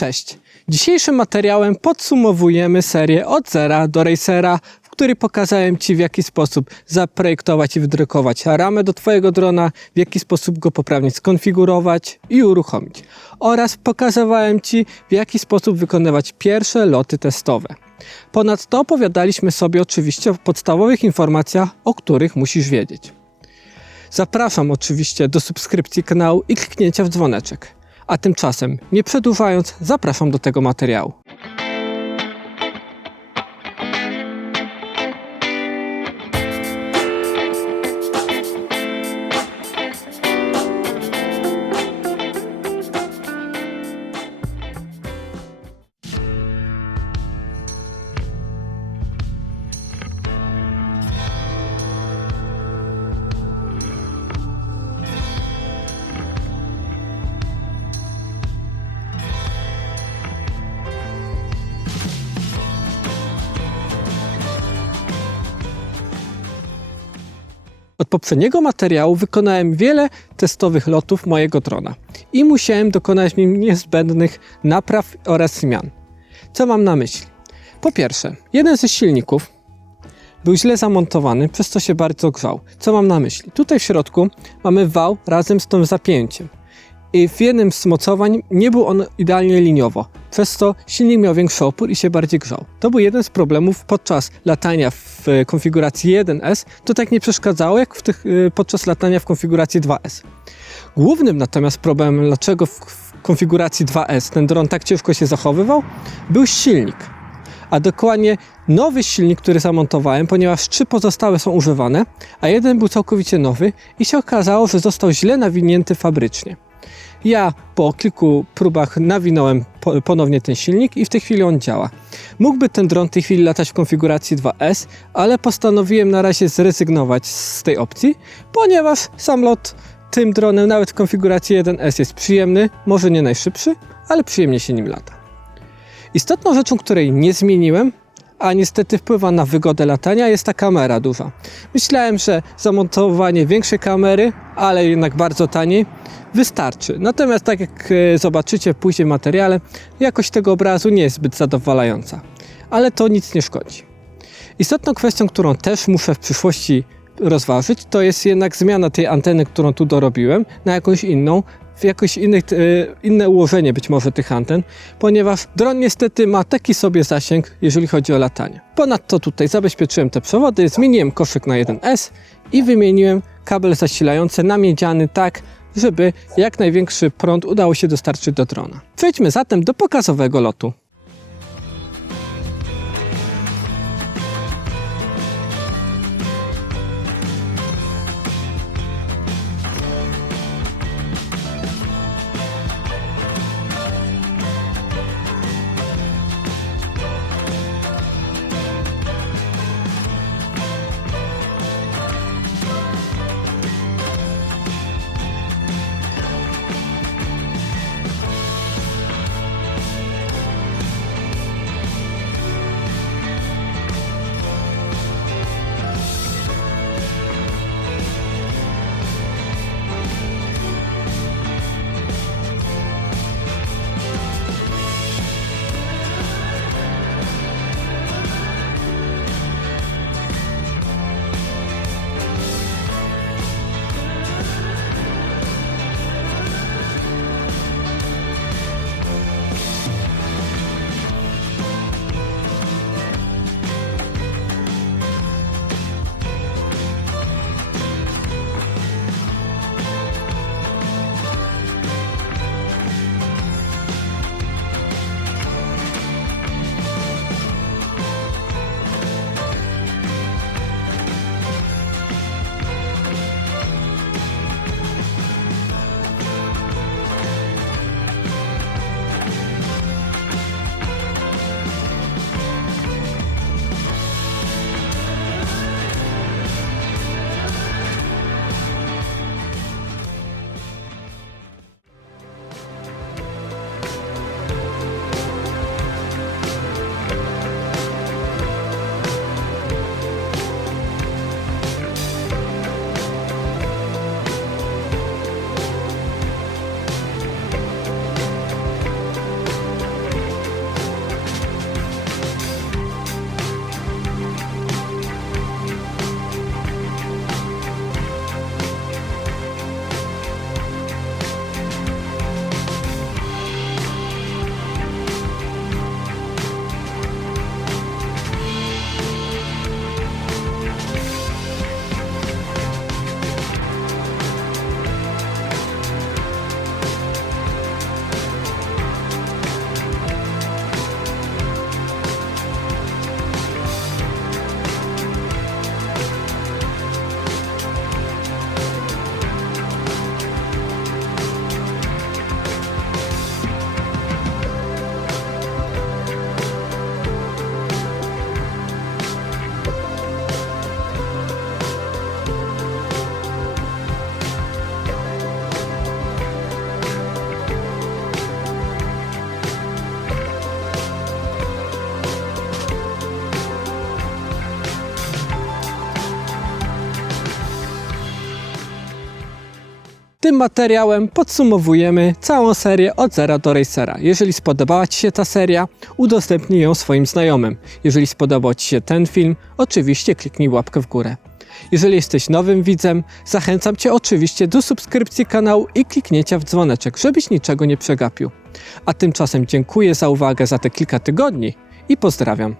Cześć! Dzisiejszym materiałem podsumowujemy serię od zera do racera, w której pokazałem Ci w jaki sposób zaprojektować i wydrukować ramę do Twojego drona, w jaki sposób go poprawnie skonfigurować i uruchomić. Oraz pokazywałem Ci w jaki sposób wykonywać pierwsze loty testowe. Ponadto opowiadaliśmy sobie oczywiście o podstawowych informacjach, o których musisz wiedzieć. Zapraszam oczywiście do subskrypcji kanału i kliknięcia w dzwoneczek. A tymczasem, nie przedłużając, zapraszam do tego materiału. Od poprzedniego materiału wykonałem wiele testowych lotów mojego drona i musiałem dokonać nim niezbędnych napraw oraz zmian. Co mam na myśli? Po pierwsze, jeden ze silników był źle zamontowany, przez co się bardzo grzał. Co mam na myśli? Tutaj w środku mamy wał razem z tym zapięciem. W jednym z mocowań nie był on idealnie liniowo, przez co silnik miał większy opór i się bardziej grzał. To był jeden z problemów podczas latania w konfiguracji 1S, to tak nie przeszkadzało jak w tych, e, podczas latania w konfiguracji 2S. Głównym natomiast problemem, dlaczego w konfiguracji 2S ten dron tak ciężko się zachowywał, był silnik. A dokładnie nowy silnik, który zamontowałem, ponieważ trzy pozostałe są używane, a jeden był całkowicie nowy i się okazało, że został źle nawinięty fabrycznie. Ja po kilku próbach nawinąłem po- ponownie ten silnik i w tej chwili on działa. Mógłby ten dron w tej chwili latać w konfiguracji 2S, ale postanowiłem na razie zrezygnować z tej opcji, ponieważ sam lot tym dronem nawet w konfiguracji 1S jest przyjemny, może nie najszybszy, ale przyjemnie się nim lata. Istotną rzeczą, której nie zmieniłem, a niestety wpływa na wygodę latania, jest ta kamera duża. Myślałem, że zamontowanie większej kamery, ale jednak bardzo taniej, wystarczy. Natomiast tak jak e, zobaczycie później w materiale, jakość tego obrazu nie jest zbyt zadowalająca. Ale to nic nie szkodzi. Istotną kwestią, którą też muszę w przyszłości rozważyć, to jest jednak zmiana tej anteny, którą tu dorobiłem, na jakąś inną, w jakoś innych, e, inne ułożenie być może tych anten, ponieważ dron niestety ma taki sobie zasięg, jeżeli chodzi o latanie. Ponadto tutaj zabezpieczyłem te przewody, zmieniłem koszyk na 1S i wymieniłem kabel zasilający na miedziany tak, żeby jak największy prąd udało się dostarczyć do drona. Przejdźmy zatem do pokazowego lotu. Tym materiałem podsumowujemy całą serię od zera do racera. Jeżeli spodobała Ci się ta seria, udostępnij ją swoim znajomym. Jeżeli spodobał Ci się ten film, oczywiście kliknij łapkę w górę. Jeżeli jesteś nowym widzem, zachęcam Cię oczywiście do subskrypcji kanału i kliknięcia w dzwoneczek, żebyś niczego nie przegapił. A tymczasem dziękuję za uwagę za te kilka tygodni i pozdrawiam.